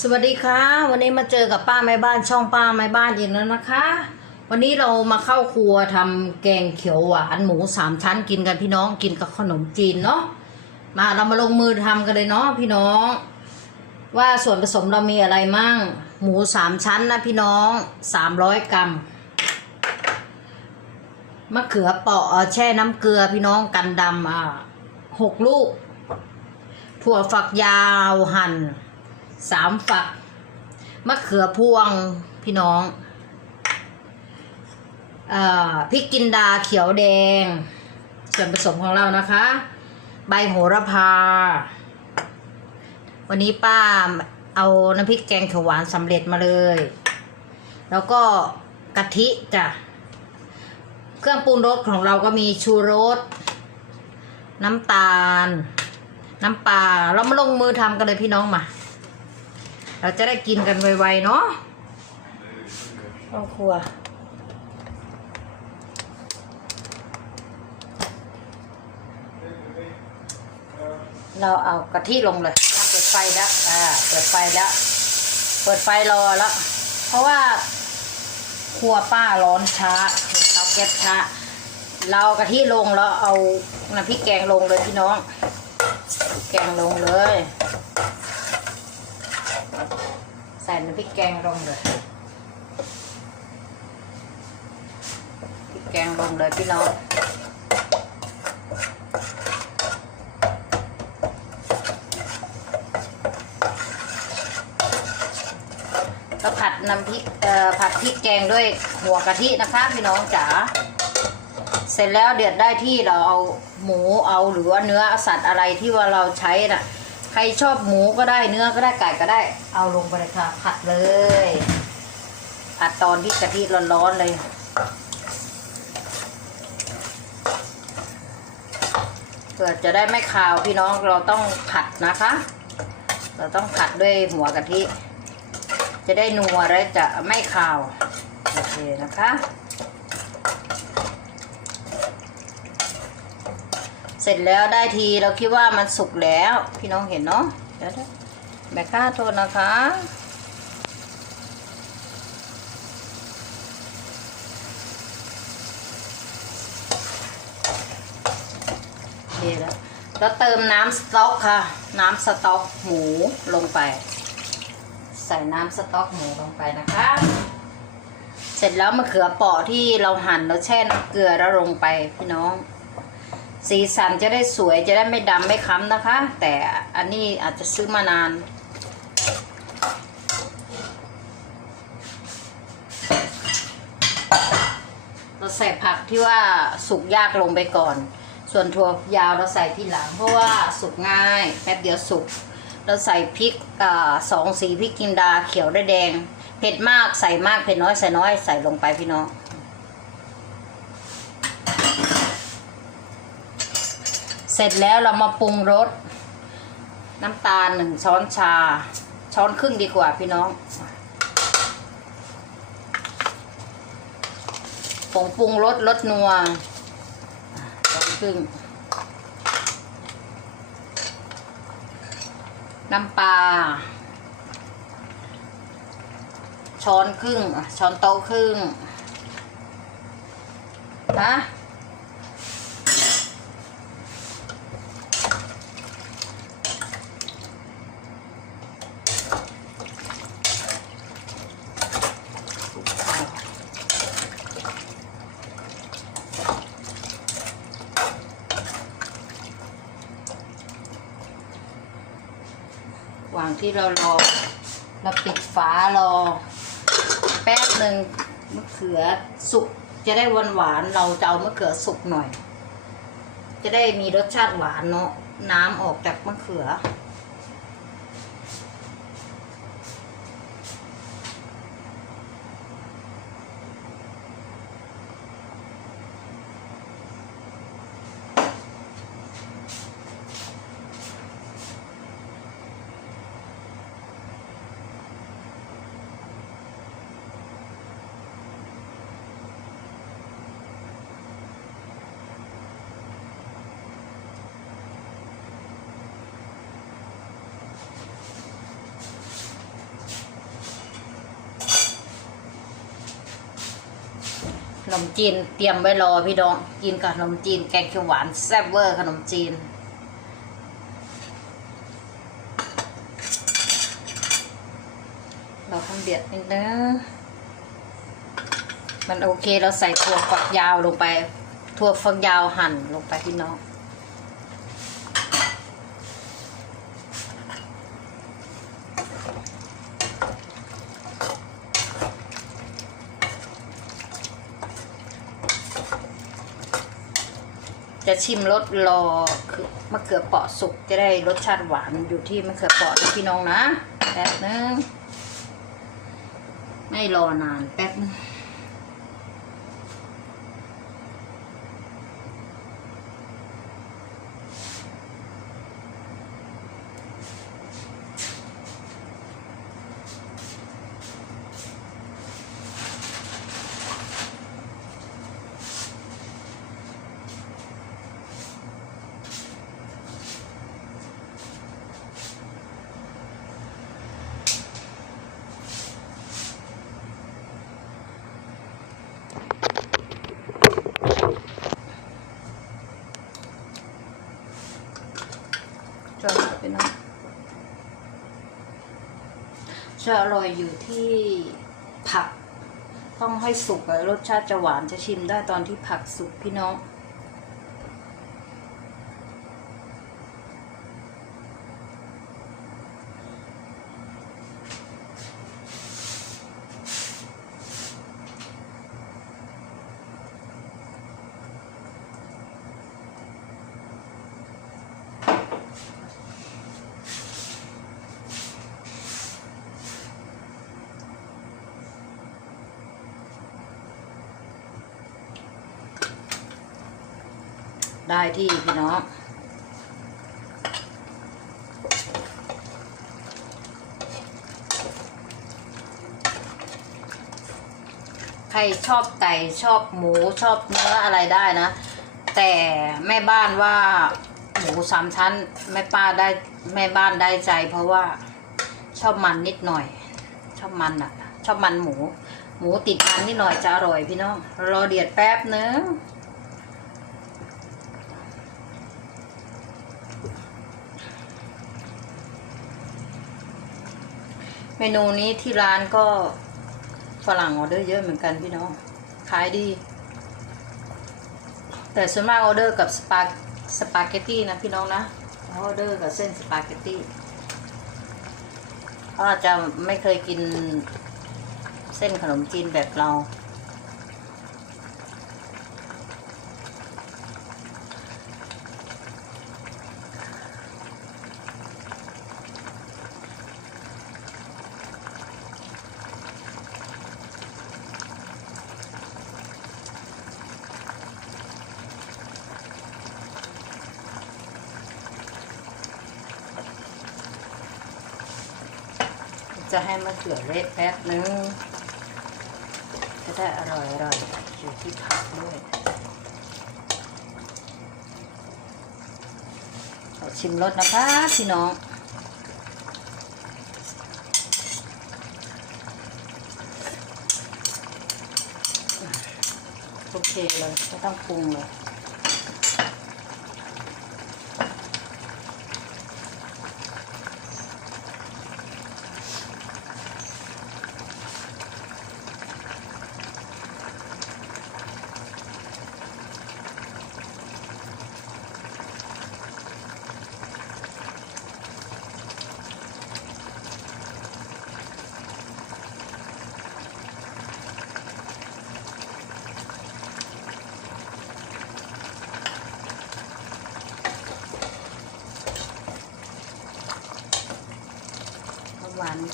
สวัสดีค่ะ วันนี้มาเจอกับป้าแม่บ้านช่องป้าแม่บ้านอีกแล้วนะคะ วันนี้เรามาเข้าครัวทำแกงเขียวหวานหมูสามชั้นกินกันพี่น้องกินกับขนมจีนเนาะมาเรามาลงมือทำกันเลยเนาะพี่น้อง ว่าส่วนผสมเรามีอะไรมั่ง หมูสามชั้นนะพี่น้องสามร้อยกรัมมะเขือเปราะแช่น้ำเกลือพี่น้องกันดำอะหกลูก ถั่วฝักยาวหั่น สามฝัก มะเขือพวงพี่น้องเอ่อพริกกินดาเขียวแดง ส่วนผสมของเรานะคะ ใบโหระพา วันนี้ป้าเอาน้ำพริกแกงเขียวหวานสำเร็จมาเลย แล้วก็กะทิจ้ะ เครื่องปรุงรสของเราก็มีชูรส น้ำตาล น้ำปลา เรามาลงมือทำกันเลยพี่น้องมา เราจะได้กินกันไวๆเนาะครอบครัว เราเอากะทิลงเลยเปิดไฟแล้วอ่าเปิดไฟแล้ว เปิดไฟรอแล้ว เพราะว่าครัวป้าร้อนช้าเตาแก๊สช้า เราเอากะทิลงแล้วเอาน้ำพริกแกงลงเลยพี่น้อง แกงลงเลย ใส่น้ำพริกแกงลงเลยพริกแกงลงเลยพี่น้องก็ผัดน้ำพริกผัดพริกแกงด้วยหัวกะทินะคะพี่น้องจ๋าเสร็จแล้วเดือดได้ที่เราเอาหมูเอาหรือว่าเนื้อสัตว์อะไรที่ว่าเราใช้น่ะ ใครชอบหมูก็ได้เนื้อก็ได้ไก่ก็ได้ เอาลงไปเลยค่ะ ผัดเลยผัดตอนที่กะทิร้อนๆเลยเพื่อจะได้ไม่คาวพี่น้องเราต้องผัดนะคะ เราต้องผัดด้วยหัวกะทิ จะได้นัวและจะไม่คาว โอเคนะคะ เสร็จแล้วได้ทีเราคิดว่ามันสุกแล้ว พี่น้องเห็นเนาะเดี๋ยวแม่ค้าโทษนะคะ โอเคแล้วแล้วเติมน้ำสต๊อกค่ะ น้ำสต๊อกหมูลงไป ใส่น้ำสต๊อกหมูลงไปนะคะ เสร็จแล้วมะเขือเปราะที่เราหั่นแล้วแช่น้ำเกลือแล้วลงไปพี่น้อง สีสันจะได้สวยจะได้ไม่ดำไม่ค้ำนะคะ แต่อันนี้อาจจะซื้อมานาน เราใส่ผักที่ว่าสุกยากลงไปก่อน ส่วนถั่วยาวเราใส่ทีหลัง เพราะว่าสุกง่ายแป๊บเดียวสุก เราใส่พริกอสองสีพริกจินดาเขียวและแดง เผ็ดมากใส่มากเผ็ดน้อยใส่น้อยใส่ลงไปพี่น้อง เส ร็จแล้วเรามาปรุงรสน้ำตาลหนึ่งช้อนชา ช้อนครึ่งดีกว่าพี่น้องผงปรุงรสรสนัวช้อนครึ่งน้ำปลาช้อนครึ่งช้อนโต๊ะครึ่งนะ ที่เรารอ เราปิดฝารอ แป๊บหนึ่งมะเขือสุกจะได้หวานหวานเราจะเอามะเขือสุกหน่อย จะได้มีรสชาติหวานเนาะน้ำออกจากมะเขือ นมจีนเตรียมไว้รอพี่น้องกินกับขนมจีนแกงเขียวหวานแซ่บเวอร์ขนมจีน เราทำเดือดนิดนึงมันโอเคเราใส่ถั่วฝักยาวลงไป ถั่วฝักยาวหั่นลงไปพี่น้อง ชิมรสรอคือมะเขือเปราะสุกจะได้รสชาติหวานอยู่ที่มะเขือเปราะนะพี่น้องนะแป๊บนึงไม่รอนานแป๊บนึง จะอร่อยไปเน้องจะอร่อยอยู่ที่ผัก ต้องให้สุกรสชาติจะหวานจะชิมได้ตอนที่ผักสุกพี่น้อง ได้ที่พี่น้องใครชอบไก่ชอบหมูชอบเนื้ออะไรได้นะ แต่แม่บ้านว่าหมูสามชั้นแม่ป้าได้แม่บ้านได้ใจ เพราะว่าชอบมันนิดหน่อย ชอบมันอะ ชอบมันหมู หมูติดมันนิดหน่อยจะอร่อยพี่น้องรอเดือดแป๊บนึง มนูนี้ที่ร้านก็ฝรั่งออเดอร์เยอะเหมือนกันพี่น้อง ขายดี แต่ส่วนมากออเดอร์กับสปาสปาเกตตี้นะพี่น้องนะออเดอร์กับเส้นสปาเกตตี้เขาอาจจะไม่เคยกินเส้นขนมจีนแบบเรา จะให้มะเขือเละแป๊บนึงจะได้อร่อยอร่อยอยู่ที่ผักด้วยขอชิมรสนะคะพี่น้องโอเคเลยไม่ต้องปรุงเลย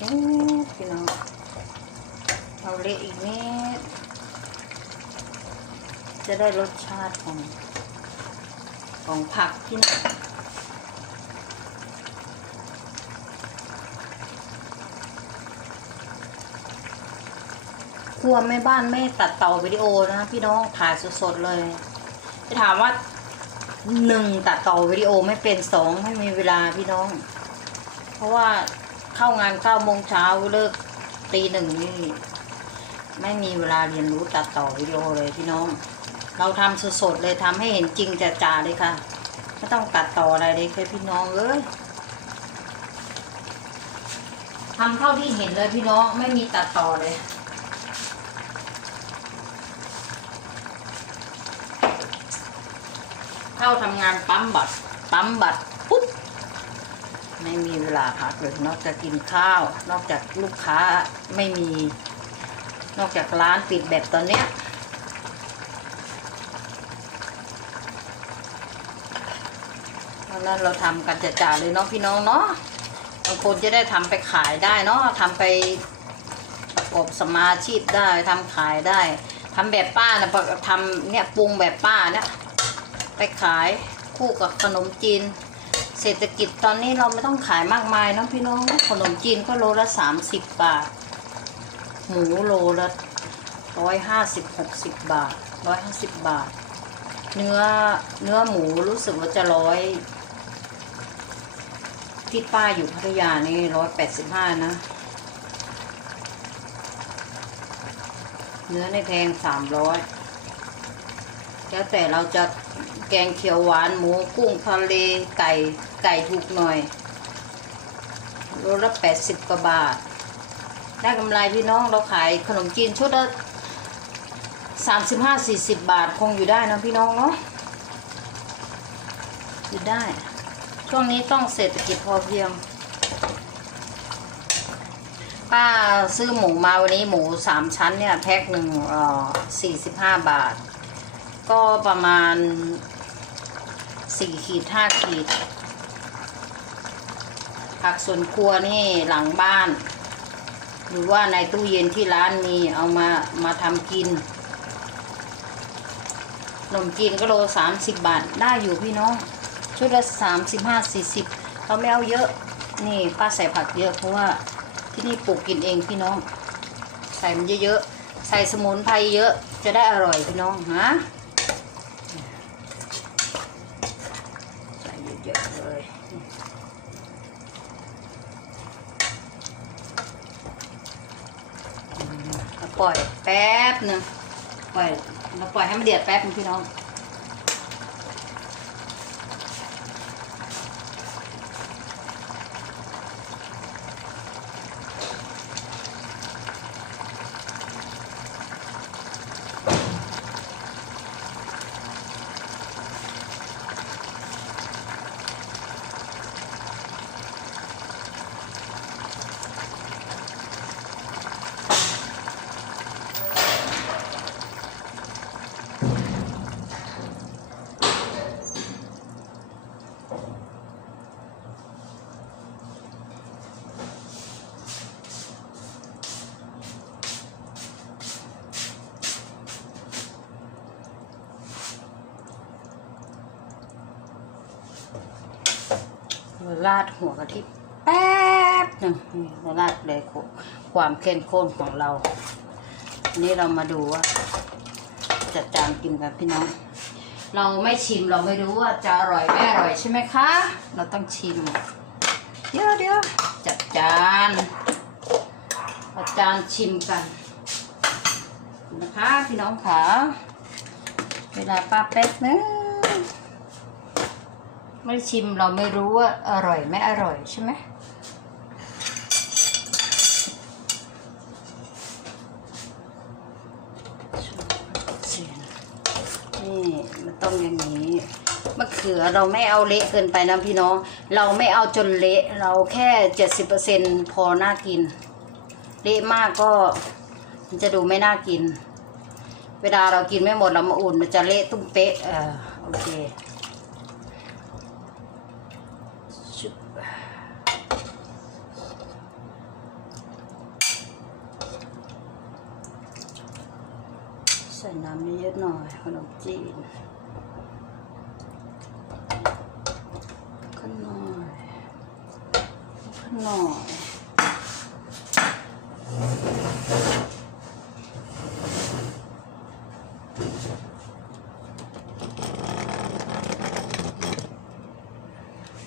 นิดพี่น้องเอาเละอีกนิดจะได้รสชาติของของผักที่นี่ครัวแม่บ้านไม่ตัดต่อวิดีโอนะพี่น้องถ่ายสดๆเลย จะถามว่าหนึ่งตัดต่อวิดีโอไม่เป็นสองไม่มีเวลาพี่น้อง เพราะว่า เข้างานเก้าโมงเช้าเลิกตีหนึ่งนี่ไม่มีเวลาเรียนรู้ตัดต่อวิดีโอเลยพี่น้อง เราทำสดๆเลยทำให้เห็นจริงจ่าๆเลยค่ะไม่ต้องตัดต่ออะไรเลยค่ะพี่น้องเอ้ยทำเท่าที่เห็นเลยพี่น้องไม่มีตัดต่อเลยเข้าทำงานปั๊มบัตรปั๊มบัตร ไม่มีเวลาพักเลยนอกจากกินข้าว นอกจากลูกค้าไม่มี นอกจากร้านปิดแบบตอนเนี้ยเพราะนั้นเราทำกันจ่าเลยเนาะพี่น้องเนาะบางคนจะได้ทำไปขายได้เนาะทำไปประกอบสมาชีพได้ทำขายได้ทำแบบป้านะทำเนี่ยปรุงแบบป้าเนี่ยไปขายคู่กับขนมจีน เศรษฐกิจตอนนี้เราไม่ต้องขายมากมายเนาะพี่น้องขนมจีนก็โลละสามสิบบาท หมูโลละร้อยห้าสิบหกสิบบาทร้อยห้าสิบบาท เนื้อเนื้อหมูรู้สึกว่าจะร้อยที่ป้าอยู่พัทยานี่ร้อยแปดสิบห้านะ เนื้อในแพงสามร้อยแล้วแต่เราจะ แกงเขียวหวานหมูกุ้งทะเลไก่ไก่ถูกหน่อยโลละแปดสิบกว่าบาท ได้กำไรพี่น้องเราขายขนมจีนชุดละสามสิบห้าสี่สิบบาทคงอยู่ได้นะพี่น้องเนาะอยู่ได้ ช่วงนี้ต้องเศรษฐกิจพอเพียง ป้าซื้อหมูมาวันนี้หมูสามชั้นเนี่ย แพ็คหนึ่งอ่อสี่สิบห้าบาท ก็ประมาณสี่ขีดห้าขีด ผักสวนครัวนี่หลังบ้าน หรือว่าในตู้เย็นที่ร้านมีเอามามาทำกินขนมจีนก็โลสามสิบบาท ได้อยู่พี่น้อง ชุดละสามสิบห้าสี่สิบเราไม่เอาเยอะ นี่ป้าใส่ผักเยอะเพราะว่าที่นี่ปลูกกินเองพี่น้อง ใส่มันเยอะๆ ใส่สมุนไพรเยอะจะได้อร่อยพี่น้องฮะ ใส่เยอะๆเลยอืมแล้วปล่อยแป๊บ หนึงปล่อยเราปล่อยให้มันเดือดแป๊บนึงพี่น้อง ราดหัวกะทิแป๊บหนึ่งเราราดเลยความเข้มข้นของเราอันนี้เรามาดูว่าจัดจานกินกันพี่น้อง เราไม่ชิมเราไม่รู้ว่าจะอร่อยไม่อร่อยใช่ไหมคะ เราต้องชิม เดี๋ยวเดี๋ยวจัดจานเอาจานชิมกันนะคะพี่น้องขาเวลาป้าแป๊บนึง ไม่ชิมเราไม่รู้ว่าอร่อยไม่อร่อยใช่ไหมนี่มันต้องอย่างนี้มะเขือเราไม่เอาเละเกินไปนะพี่น้อง เราไม่เอาจนเละเราแค่เจ็ดสิบเปอร์เซ็นพอน่ากิน เละมากก็มันจะดูไม่น่ากิน เวลาเรากินไม่หมดเรามาอุ่นมันจะเละตุ้มเป๊ะเออโอเค ชุบใส่ น้ำเยอะหน่อยขนมจีนขนหน่อยขนหน่อย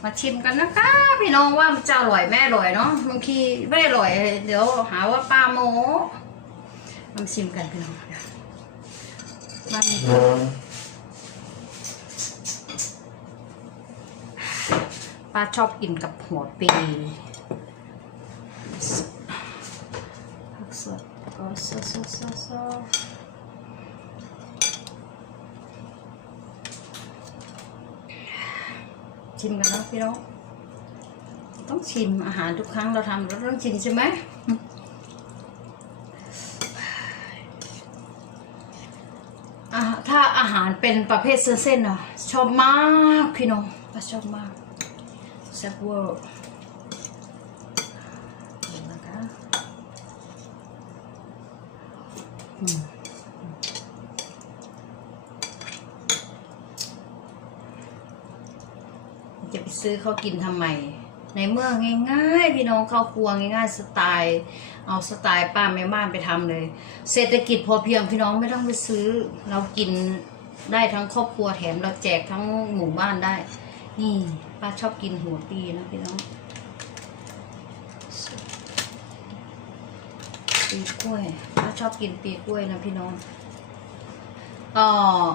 มาชิมกันนะคะ พี่น้องว่ามันจะอร่อยแม่อร่อยเนาะบางทีไม่อร่อย เดี๋ยวหาว่าป้าโมมาชิมกันพี่น้อง มันป้าชอบกินกับหัวปีผักสดก็ซอสซอสชิมกันนะพี่น้องต้องชิมอาหารทุกครั้งเราทำเราต้องชิมใช่ไหม อ่าถ้าอาหาร เป็นประเภทเส้นๆอะชอบมากพี่น้องป้าชอบมากแซ่บเวอร์เดี๋ยวนะคะอืมจะไปซื้อเขากินทำไม ในเมื่อง่ายๆ พี่น้องเข้าครัวง่ายๆ สไตล์ เอาสไตล์ป้าแม่บ้านไปทำเลย เศรษฐกิจพอเพียงพี่น้องไม่ต้องไปซื้อ เรากิน ได้ทั้งครอบครัวแถมเราแจกทั้งหมู่บ้านได้ นี่ป้าชอบกินหัวปีนะพี่น้องปีกล้วยป้าชอบกินปีกล้วยนะพี่น้องเออ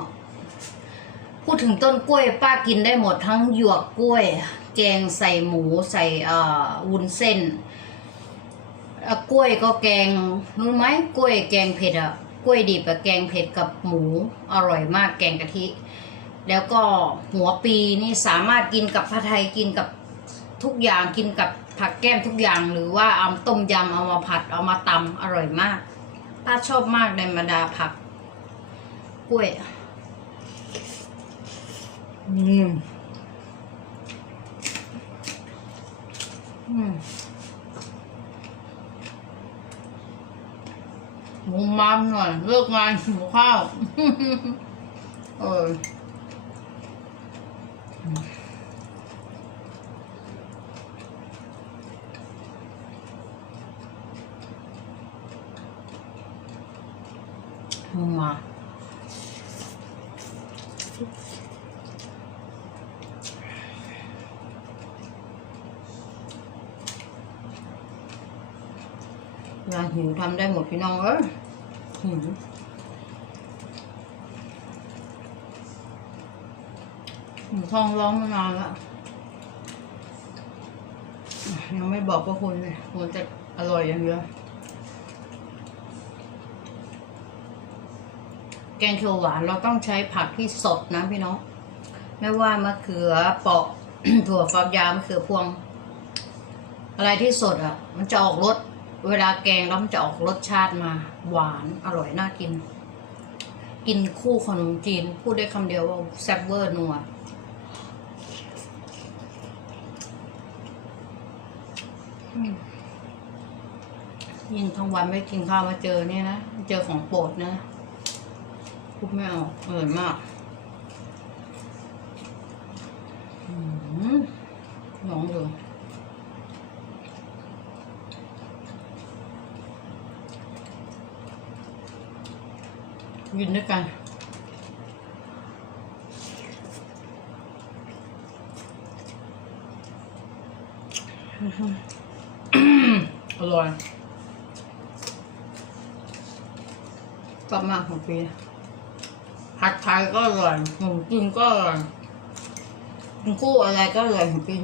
พูดถึงต้นกล้วย ป้ากินได้หมดทั้งหยวกกล้วย แกงใส่หมูใส่เอ่อวุ้นเส้นกล้วยก็แกงรู้ไหมกล้วยแกงเผ็ดอะ กล้วยดิบอะแกงเผ็ดกับหมูอร่อยมากแกงกะทิ แล้วก็หัวปีนี่สามารถกินกับผัดไทยกินกับทุกอย่างกินกับผักแก้มทุกอย่างหรือว่าเอาต้มยำเอามาผัดเอามาตำอร่อยมากป้าชอบมากในบรรดาผัก กล้วยอืมอืม มูมัมหน่อยเลิกงานหิวข้าว เออมา เวลาหิวทำได้หมดพี่น้องเอ้ยหิวหมูทองร้องมานานแล้วยังไม่บอกว่าคุณเลยมันจะอร่อยอย่างเดียวแกงเขียวหวานเราต้องใช้ผักที่สดนะพี่น้อง ไม่ว่ามะเขือเปาะถั่วฝักยาวมะเขือพวง อะไรที่สดอะ มันจะออกรส เวลาแกงแล้วมันจะออกรสชาติมา หวานอร่อยน่ากิน กินคู่ขนมจีน พูดได้คำเดียวว่าแซ่บเวอร์นัวยิ่งทั้งวันไม่กินข้าวมาเจอเนี่ยนะ เจอของโปรดนะพูดไม่ออกอร่อยมากอืมลองดู กินด้วยกัน อร่อยชอบมากของปีผัดไทยก็อร่อยหมูกินก็อร่อยกินคู่อะไรก็อร่อยของปี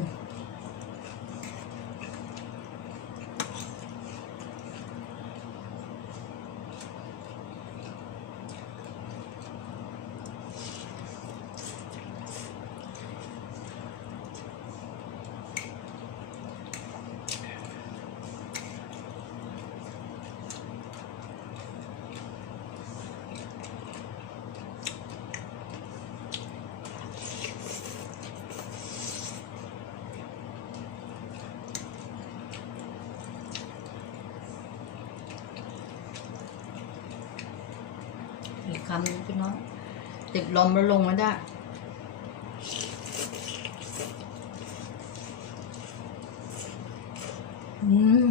อีกคำนึงพี่น้องติดลมแล้วลงไม่ได้อืม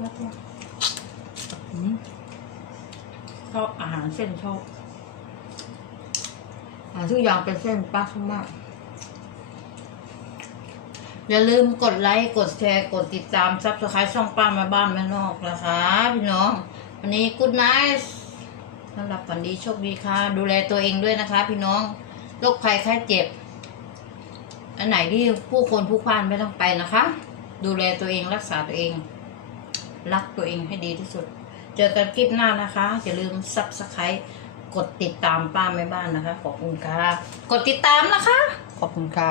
แล้วก็อืมชอบอาหารเส้นชอบอาหารทุกอย่างเป็นเส้นป้าชอบมาก อย่าลืมกดไลค์กดแชร์กดติดตามซับสไครต์ช่องป้ามาบ้านแม่นอกนะคะพี่น้อง วันนี้กูดไนท์สำหรับฝันดีโชคดีค่ะ ดูแลตัวเองด้วยนะคะ พี่น้องโรคภัยไข้เจ็บ อันไหนที่ผู้คนผู้พานไม่ต้องไปนะคะ ดูแลตัวเองรักษาตัวเอง รักตัวเองให้ดีที่สุด เจอกันคลิปหน้านะคะ อย่าลืมซับสไครต์กดติดตามป้าแม่บ้านนะคะ ขอบคุณค่ะ กดติดตามนะคะ ขอบคุณค่ะ